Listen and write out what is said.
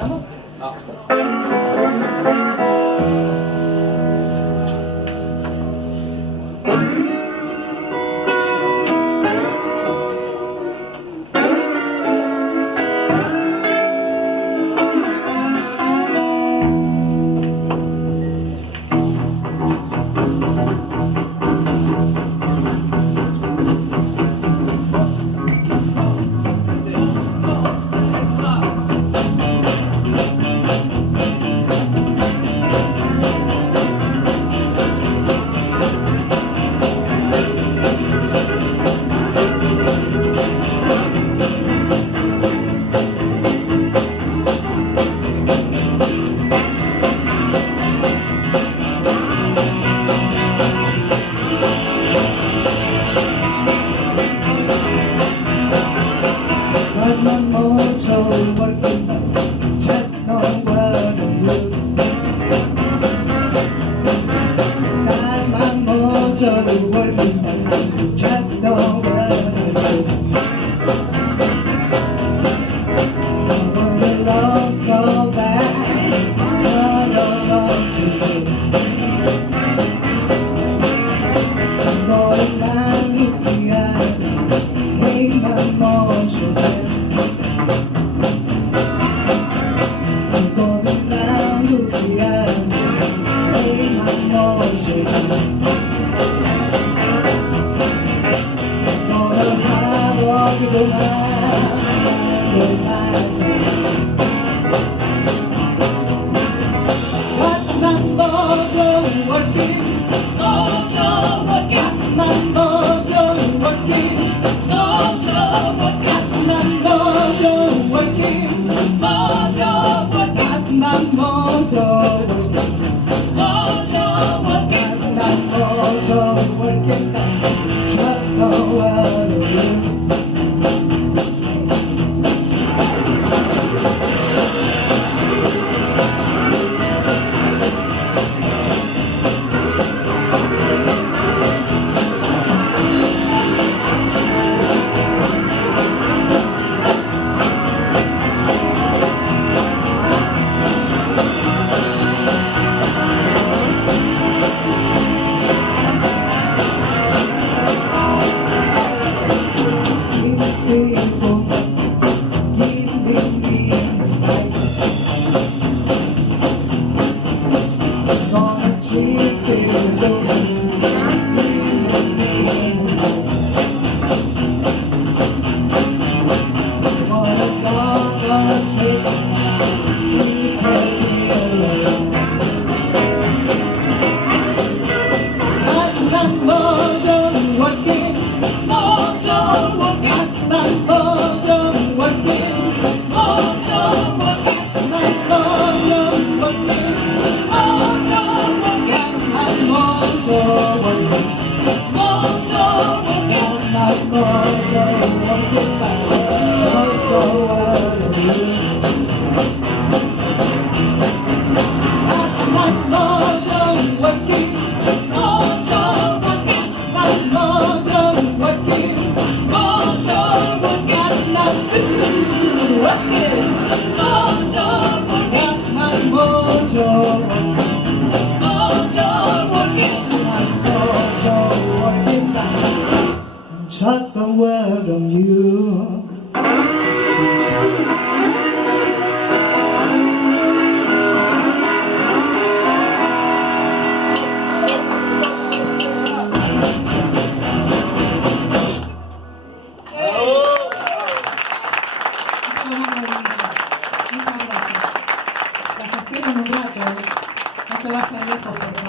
¿Estamos? But my mojo working, just know what I do. Time my mojo working, just know what I do. I want it love so bad, what I love to do. I'm going like Luciana, hey my mojo. I'm going down Luciana, hey my mojo. Gonna have all the got my mojo working, mojo working, my mojo working, mojo working, my mojo working, mojo working, my mojo working, mojo working, my mojo working, just know what to do. Just a word on you. Muchas gracias. La gestión en un rato. No se vayan lejos, por favor.